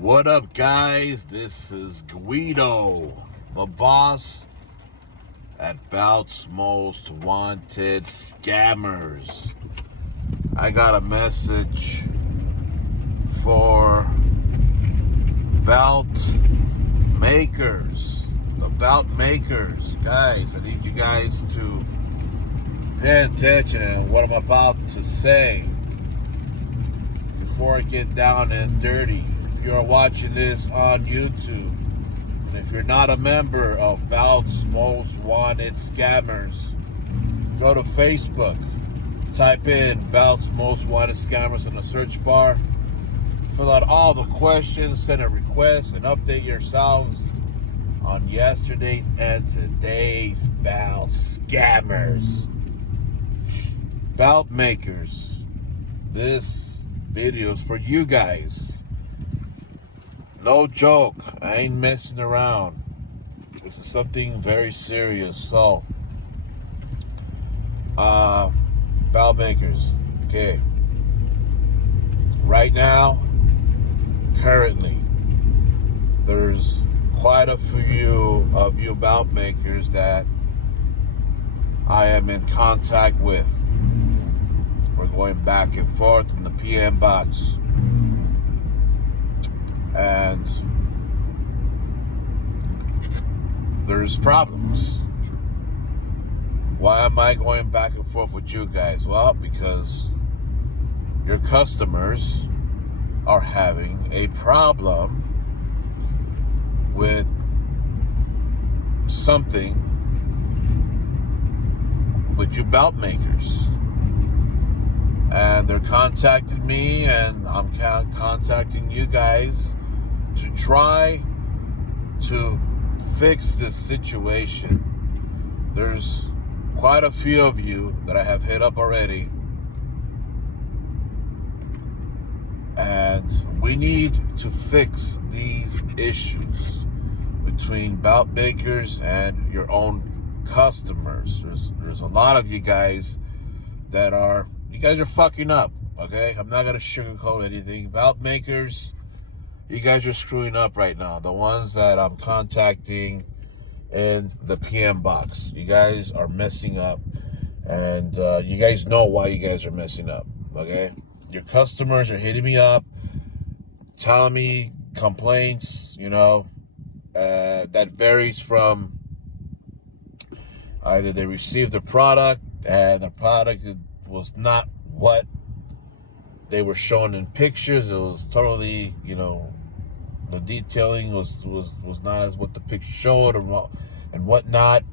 What up, guys? This is Guido, the boss at Bout's Most Wanted Scammers. I got a message for Bout makers. The Bout makers. Guys, I need you guys to pay attention to what I'm about to say before I get down and dirty. If you're watching this on YouTube, and if you're not a member of Bout's Most Wanted Scammers, go to Facebook, type in Bout's Most Wanted Scammers in the search bar, fill out all the questions, send a request, and update yourselves on yesterday's and today's Bout Scammers. Bout makers, this video is for you guys. No joke, I ain't messing around. This is something very serious. So, Bout makers, okay. Right now, currently, there's quite a few of you Bout makers that I am in contact with. We're going back and forth in the PM box. And there's problems. Why am I going back and forth with you guys? Well, because your customers are having a problem with something with you Bout makers. And they're contacting me, and I'm contacting you guys to try to fix this situation. There's quite a few of you that I have hit up already, and we need to fix these issues between Bout makers and your own customers. There's a lot of you guys that are fucking up, okay? I'm not gonna sugarcoat anything. Bout makers, you guys are screwing up right now. The ones that I'm contacting in the PM box, you guys are messing up, and you guys know why you guys are messing up, okay? Your customers are hitting me up, telling me complaints, that varies from either they received the product and the product was not what they were shown in pictures. It was totally, the detailing was not as what the picture showed and whatnot.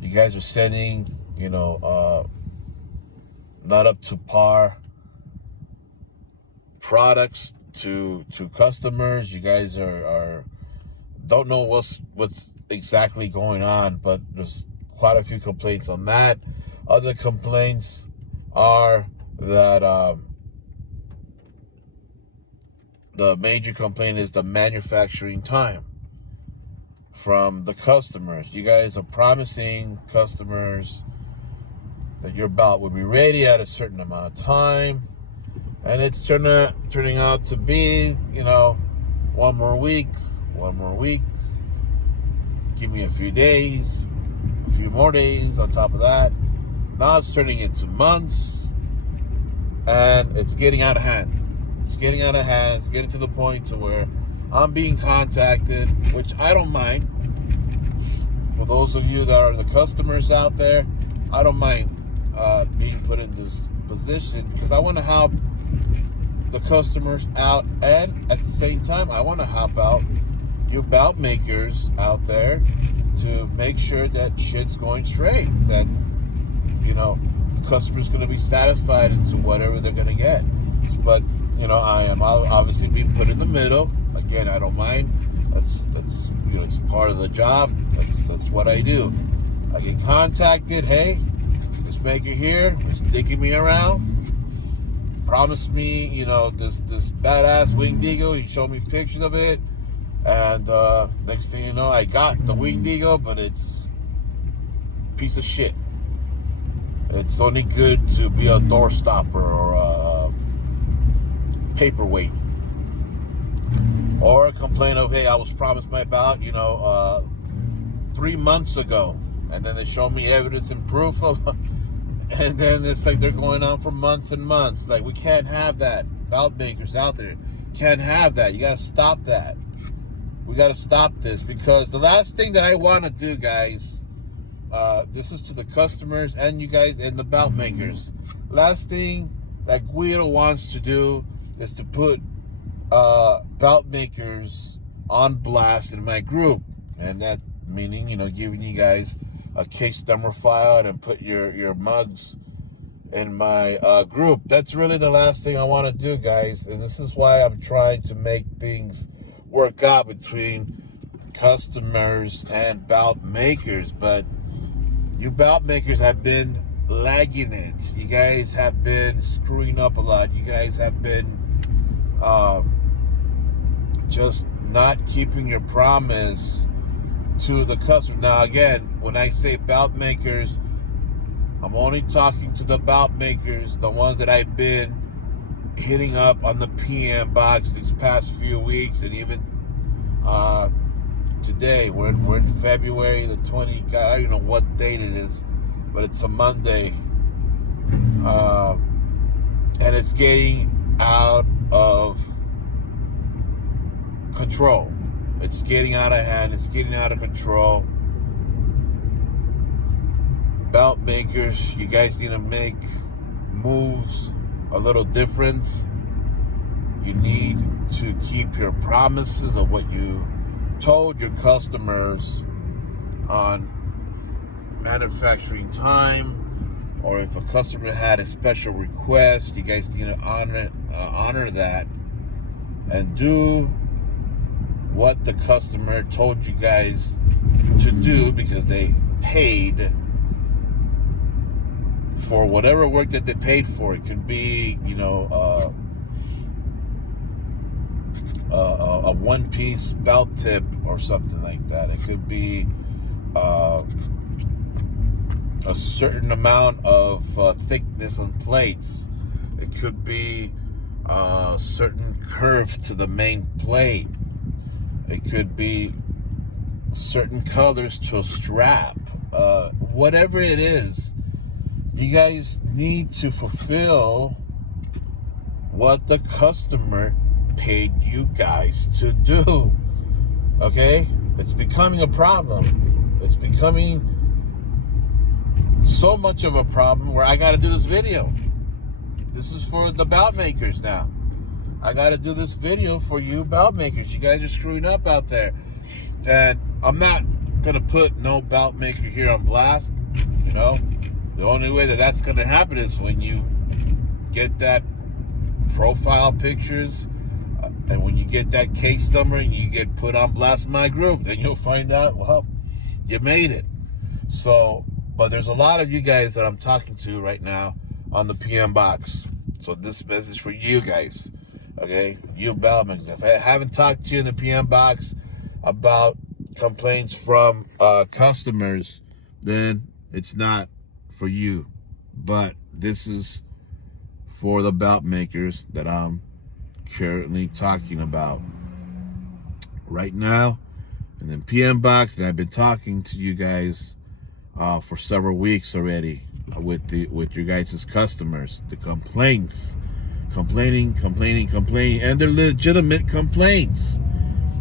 You guys are sending, not up to par products to customers. You guys are don't know what's exactly going on, but there's quite a few complaints on that. Other complaints are that the major complaint is the manufacturing time from the customers. You guys are promising customers that your Bout will be ready at a certain amount of time, and it's turning out to be, one more week, give me a few days, a few more days on top of that. Now it's turning into months, and it's getting out of hand. It's getting to the point to where I'm being contacted, which I don't mind. For those of you that are the customers out there, I don't mind being put in this position, because I want to help the customers out, and at the same time, I want to help out you Bout makers out there to make sure that shit's going straight, that the customer's going to be satisfied into whatever they're going to get. But I am obviously being put in the middle. Again, I don't mind. That's it's part of the job. That's what I do. I get contacted. Hey, this maker here is digging me around. Promised me, this badass Winged Eagle. He showed me pictures of it, and next thing you know, I got the Winged Eagle, but it's a piece of shit. It's only good to be a door stopper or a paperweight. Or a complaint of, hey, I was promised my belt, 3 months ago. And then they show me evidence and proof of, and then it's like they're going on for months and months. Like, we can't have that. Belt makers out there can't have that. You got to stop that. We got to stop this, because the last thing that I want to do, guys, this is to the customers and you guys and the belt makers. Last thing that Guido wants to do is to put belt makers on blast in my group. And that meaning, giving you guys a case number file and put your mugs in my group. That's really the last thing I want to do, guys. And this is why I'm trying to make things work out between customers and belt makers. But you belt makers have been lagging it. You guys have been screwing up a lot. You guys have been just not keeping your promise to the customer. Now, again, when I say belt makers, I'm only talking to the belt makers, the ones that I've been hitting up on the PM box these past few weeks, and even today. We're in February the 20th. God, I don't even know what date it is, but it's a Monday, and it's getting out of control. It's getting out of hand. It's getting out of control. Belt makers, you guys need to make moves a little different. You need to keep your promises of what you told your customers on manufacturing time, or if a customer had a special request, you guys need to honor that and do what the customer told you guys to do, because they paid for whatever work that they paid for. It could be, a one-piece belt tip or something like that. It could be a certain amount of thickness on plates. It could be a certain curve to the main plate. It could be certain colors to a strap. Whatever it is, you guys need to fulfill what the customer paid you guys to do. Okay? It's becoming a problem. It's becoming so much of a problem where I got to do this video. This is for the belt makers now. I got to do this video for you belt makers. You guys are screwing up out there. And I'm not going to put no belt maker here on blast. The only way that that's going to happen is when you get that profile pictures, and when you get that case number and you get put on blast in my group, then you'll find out, well, you made it. So, but there's a lot of you guys that I'm talking to right now on the PM box. So this message for you guys, okay? You belt makers. If I haven't talked to you in the PM box about complaints from customers, then it's not for you. But this is for the belt makers that I'm currently talking about right now. And then PM box, and I've been talking to you guys for several weeks already with your guys' customers. The complaints, complaining, and they're legitimate complaints.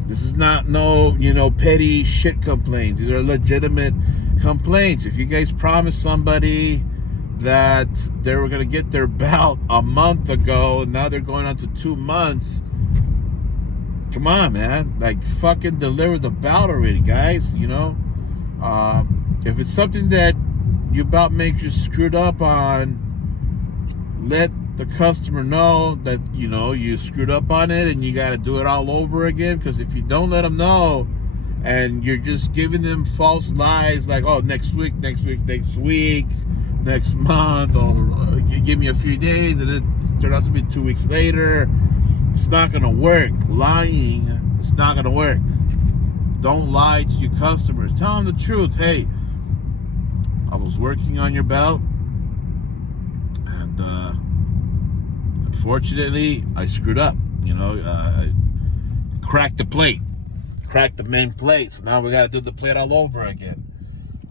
This is not no petty shit complaints. These are legitimate complaints. If you guys promised somebody that they were going to get their belt a month ago, and now they're going on to 2 months, come on, man. Like, fucking deliver the belt already, guys. If it's something that your belt makers screwed up on, let the customer know that you screwed up on it and you got to do it all over again. Because if you don't let them know, and you're just giving them false lies like, oh, next week, next month, or you give me a few days, and it turns out to be 2 weeks later, it's not going to work. Lying, it's not going to work. Don't lie to your customers. Tell them the truth. Hey, I was working on your belt, and unfortunately, I screwed up. cracked the plate, cracked the main plate. So now we got to do the plate all over again.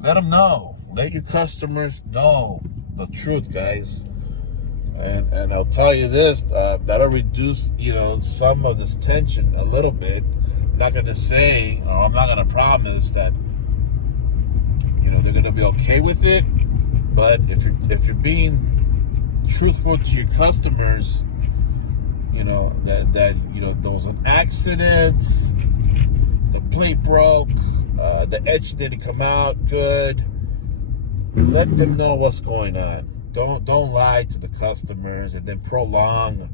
Let them know. Let your customers know the truth, guys. And I'll tell you this, that'll reduce, some of this tension a little bit. I'm not going to say, or I'm not going to promise that, they're going to be okay with it. But if you're being truthful to your customers, that there was an accident, the plate broke, the edge didn't come out good. Let them know what's going on. Don't lie to the customers and then prolong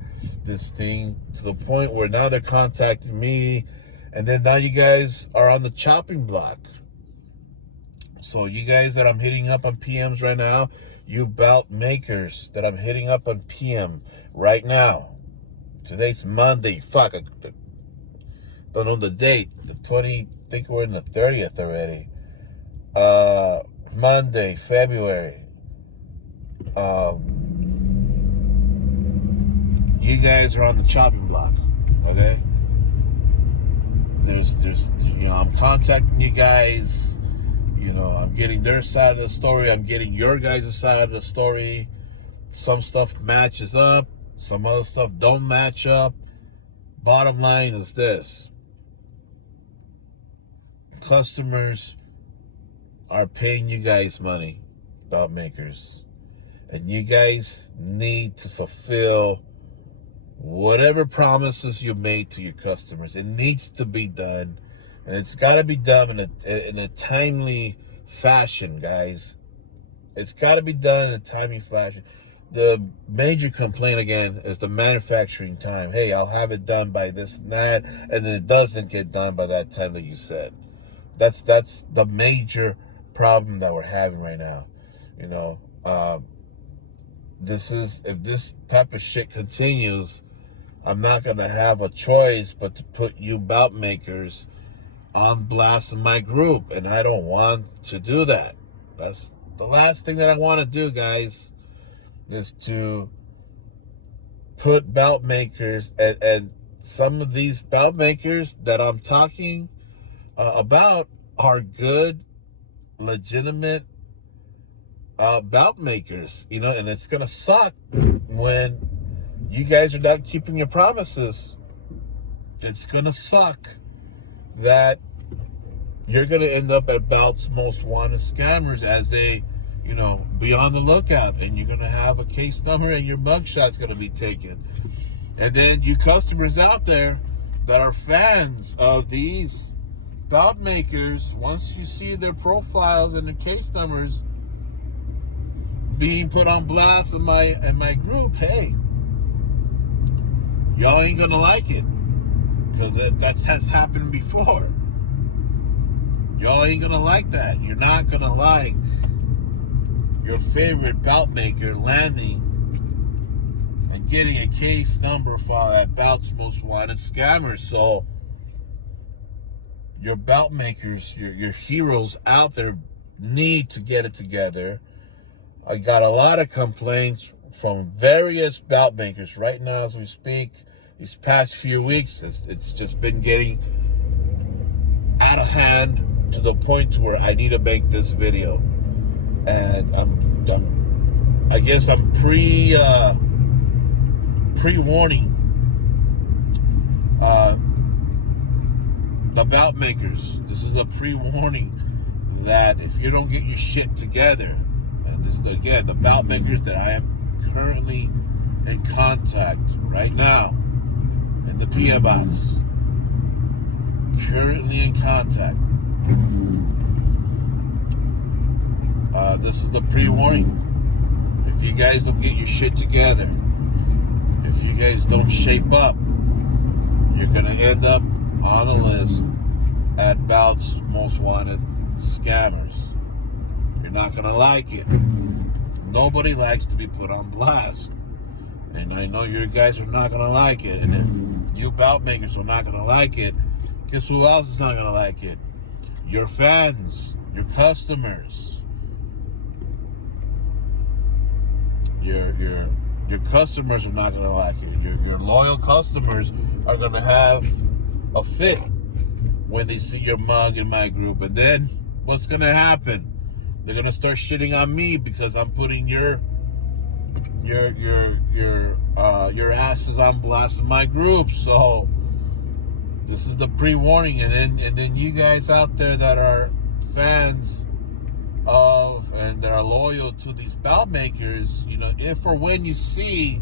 this thing to the point where now they're contacting me, and then now you guys are on the chopping block. So you guys that I'm hitting up on PMs right now, you belt makers that I'm hitting up on PM right now. Today's Monday. Fuck, I don't know the date. The 20, I think we're in the 30th already. Monday, February. You guys are on the chopping block, okay? There's I'm contacting you guys. I'm getting their side of the story. I'm getting your guys' side of the story. Some stuff matches up. Some other stuff don't match up. Bottom line is this. Customers are paying you guys money, belt makers. And you guys need to fulfill whatever promises you made to your customers. It needs to be done. And it's got to be done in a timely fashion, guys. It's got to be done in a timely fashion. The major complaint, again, is the manufacturing time. Hey, I'll have it done by this and that, and then it doesn't get done by that time that you said. That's the major problem that we're having right now. If this type of shit continues, I'm not going to have a choice but to put you belt makers on blast in my group, and I don't want to do that. That's the last thing that I want to do, guys, is to put belt makers, and some of these belt makers that I'm talking about are good, legitimate belt makers, and it's gonna suck when you guys are not keeping your promises. It's gonna suck that you're gonna end up at Belt's Most Wanted Scammers as they, be on the lookout, and you're gonna have a case number and your mugshot's gonna be taken. And then you customers out there that are fans of these belt makers, once you see their profiles and their case numbers being put on blast in my group, hey, y'all ain't gonna like it, because that's happened before. Y'all ain't gonna like that. You're not gonna like your favorite belt maker landing and getting a case number file at Belt's Most Wanted Scammers. So your belt makers, your heroes out there need to get it together. I got a lot of complaints from various belt makers right now as we speak. These past few weeks, it's just been getting out of hand to the point to where I need to make this video. And I guess I'm pre-warning the belt makers. This is a pre-warning that if you don't get your shit together, and this is again the belt makers that I am currently in contact right now in the PM box, currently in contact. This is the pre-warning. If you guys don't get your shit together, if you guys don't shape up, you're gonna end up on a list at Belt's Most Wanted Scammers. You're not gonna like it. Nobody likes to be put on blast, and I know you guys are not gonna like it. And if you belt makers are not gonna like it, guess who else is not gonna like it? Your fans, your customers. Your customers are not gonna like it. Your loyal customers are gonna have a fit when they see your mug in my group. And then what's gonna happen? They're gonna start shitting on me because I'm putting your asses on blast in my group. So this is the pre-warning. And then you guys out there that are fans of and that are loyal to these belt makers, you know, if or when you see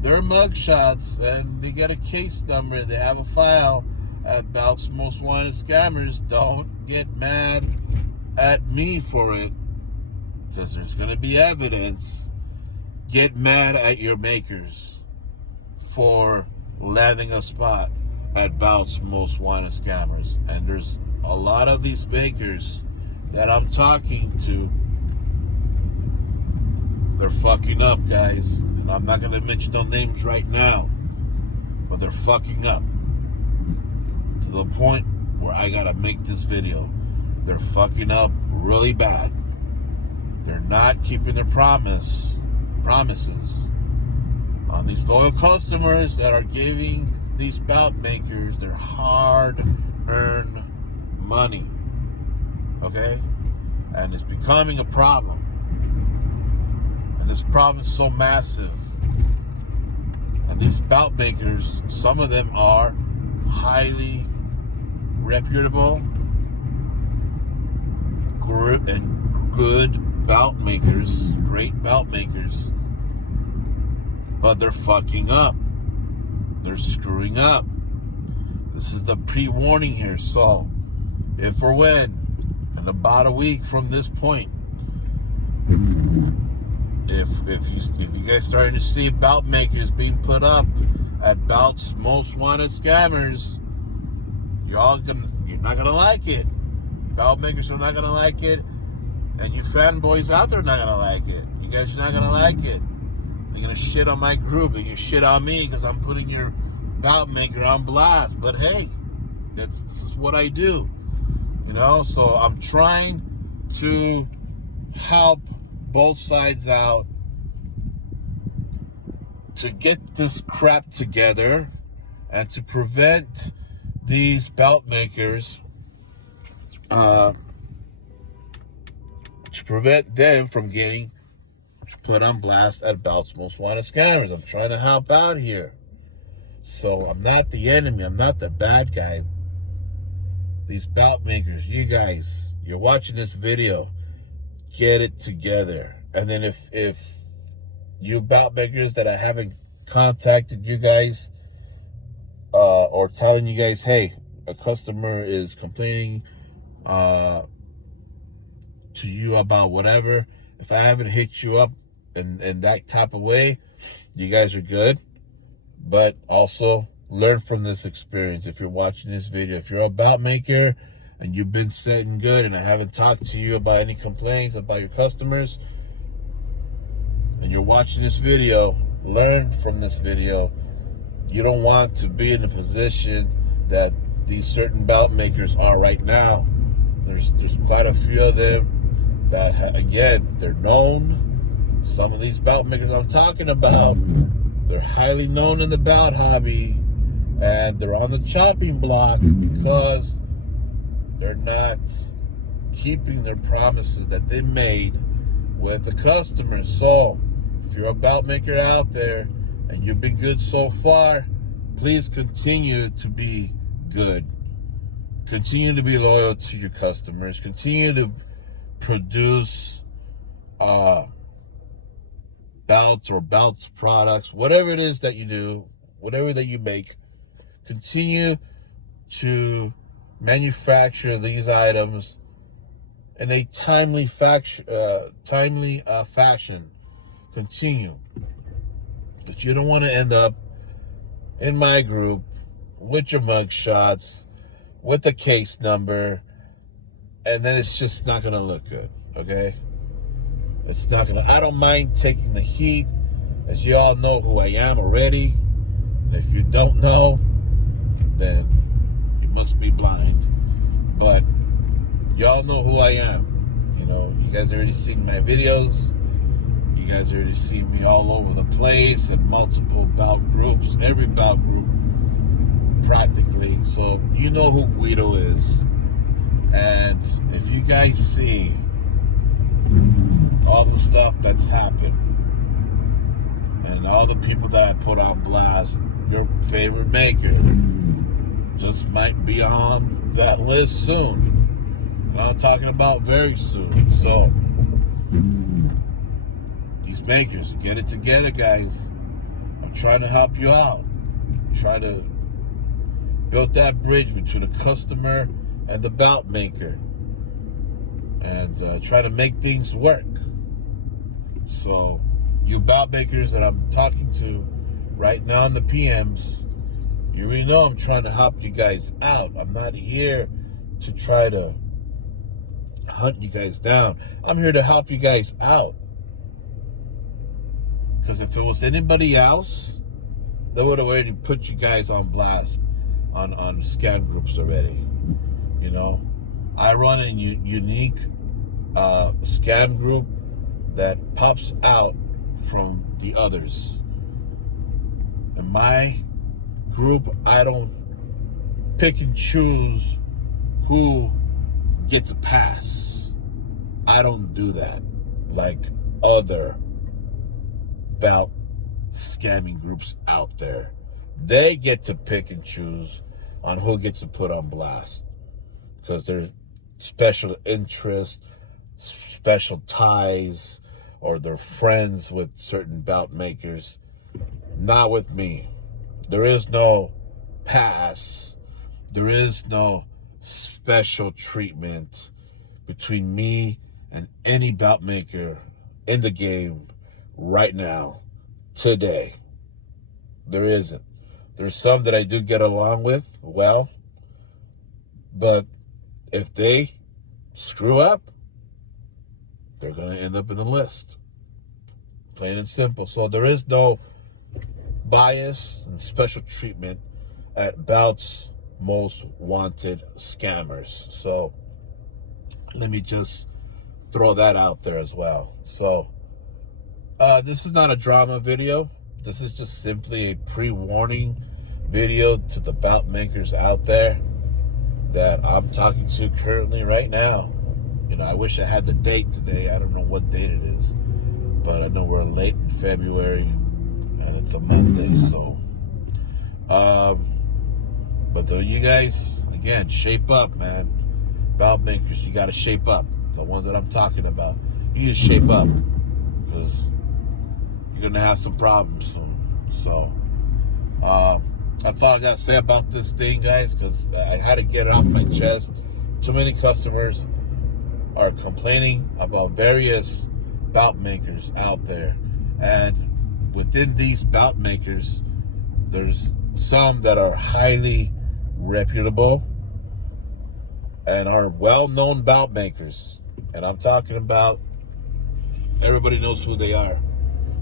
their mugshots and they get a case number, they have a file at Belts Most Wanted Scammers, don't get mad at me for it, because there's going to be evidence. Get mad at your makers for landing a spot at Belts Most Wanted Scammers. And there's a lot of these makers that I'm talking to. They're fucking up, guys. And I'm not going to mention no names right now, but they're fucking up to the point where I got to make this video. They're fucking up really bad. They're not keeping their promises on these loyal customers that are giving these belt makers their hard-earned money. Okay? And it's becoming a problem. And this problem is so massive. And these belt makers, some of them are highly reputable and good belt makers, great belt makers, but they're fucking up. They're screwing up. This is the pre-warning here. So if or when, in about a week from this point, if you guys starting to see belt makers being put up at Belts Most Wanted Scammers, you're not gonna like it. Belt makers are not gonna like it, and you fanboys out there are not gonna like it. You guys are not gonna like it. They're gonna shit on my group, and you shit on me because I'm putting your belt maker on blast. But hey, this is what I do, you know. So I'm trying to help both sides out to get this crap together and to prevent these belt makers, to prevent them from getting put on blast at Belts Most Wanted Scammers. I'm trying to help out here. So I'm not the enemy. I'm not the bad guy. These belt makers, you guys, you're watching this video, get it together. And then if you belt makers that I haven't contacted you guys, or telling you guys, hey, a customer is complaining to you about whatever, if I haven't hit you up in that type of way, you guys are good. But also learn from this experience. If you're watching this video, if you're a belt maker and you've been sitting good and I haven't talked to you about any complaints about your customers, and you're watching this video, learn from this video. You don't want to be in the position that these certain belt makers are right now. There's quite a few of them that, again, they're known. Some of these belt makers I'm talking about, they're highly known in the belt hobby, and they're on the chopping block because they're not keeping their promises that they made with the customers. So if you're a belt maker out there and you've been good so far, please continue to be good. Continue to be loyal to your customers. Continue to produce belts or belts products, whatever it is that you do, whatever that you make. Continue to manufacture these items in a timely fashion. Continue. But you don't want to end up in my group with your mug shots, with the case number, and then it's just not going to look good, okay? It's not going to. I don't mind taking the heat, as you all know who I am already. And if you don't know, then you must be blind. But y'all know who I am. You know, you guys already seen my videos. You guys already seen me all over the place in multiple belt groups. Every belt group practically everybody. So you know who Guido is. And if you guys see all the stuff that's happened and all the people that I put on blast, your favorite maker just might be on that list soon. And I'm talking about very soon. So these makers, get it together, guys. I'm trying to help you out. Try to build that bridge between the customer and the belt maker, and try to make things work. So you belt makers that I'm talking to right now in the PMs, you already know I'm trying to help you guys out. I'm not here to try to hunt you guys down. I'm here to help you guys out. Because if it was anybody else, they would have already put you guys on blast on scam groups already. You know, I run a unique scam group that pops out from the others. In my group, I don't pick and choose who gets a pass. I don't do that like other about scamming groups out there. They get to pick and choose on who gets to put on blast because there's special interest, special ties, or they're friends with certain bout makers. Not with me. There is no pass. There is no special treatment between me and any bout maker in the game right now, today. There isn't. There's some that I do get along with well, but if they screw up, they're going to end up in the list. Plain and simple. So there is no bias and special treatment at Bout's most wanted scammers. So let me just throw that out there as well. So this is not a drama video. This is just simply a pre-warning video to the bout makers out there that I'm talking to currently right now. You know, I wish I had the date today. I don't know what date it is, but I know we're late in February and it's a Monday. So, but though you guys, again, shape up, man. Bout makers, you got to shape up. The ones that I'm talking about, you need to shape up because you're gonna have some problems soon. So, that's all I gotta say about this thing, guys, because I had to get it off my chest. Too many customers are complaining about various bout makers out there, and within these bout makers, there's some that are highly reputable and are well-known bout makers, and I'm talking about everybody knows who they are,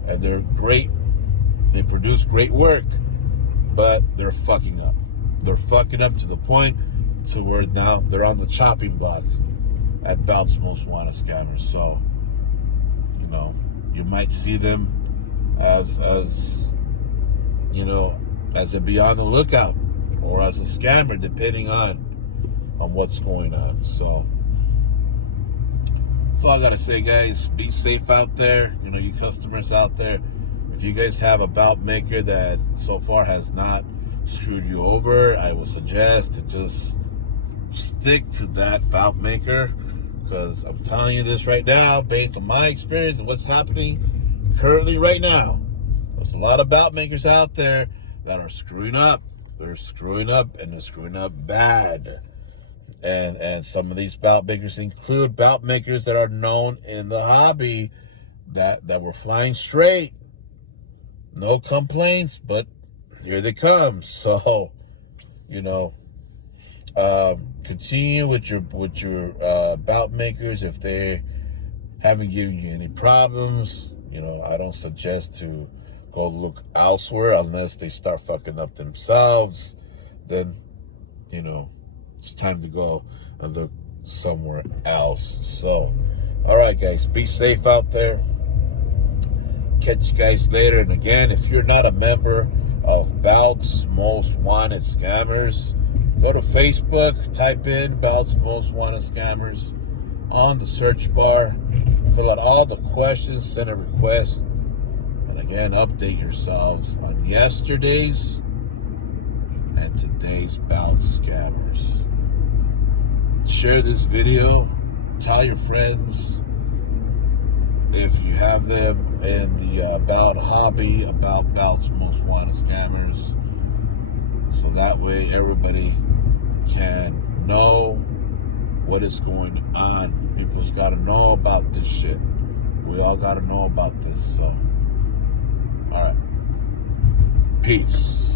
and they're great. They produce great work, but they're fucking up. They're fucking up to the point to where now they're on the chopping block at Bout's most wanted scammers. So, you know, you might see them as you know, as a be on the lookout or as a scammer, depending on what's going on. So that's all I gotta say, guys. Be safe out there. You know, you customers out there, if you guys have a bout maker that so far has not screwed you over, I would suggest to just stick to that bout maker, because I'm telling you this right now, based on my experience and what's happening currently right now, there's a lot of bout makers out there that are screwing up. They're screwing up, and they're screwing up bad. And some of these bout makers include bout makers that are known in the hobby that were flying straight. No complaints, but here they come. So, you know, continue with your bout makers. If they haven't given you any problems, you know, I don't suggest to go look elsewhere unless they start fucking up themselves. Then, you know, it's time to go and look somewhere else. So, all right, guys, be safe out there. Catch you guys later. And again, if you're not a member of Bout's Most Wanted Scammers, Go to Facebook, type in Belt's Most Wanted Scammers on the search bar. Fill out all the questions, send a request. And again, update yourselves on yesterday's and today's Belt Scammers. Share this video. Tell your friends if you have them in the Belt hobby about Belt's Most Wanted Scammers. So that way everybody can know what is going on. People's got to know about this shit. We all got to know about this. So, all right. Peace.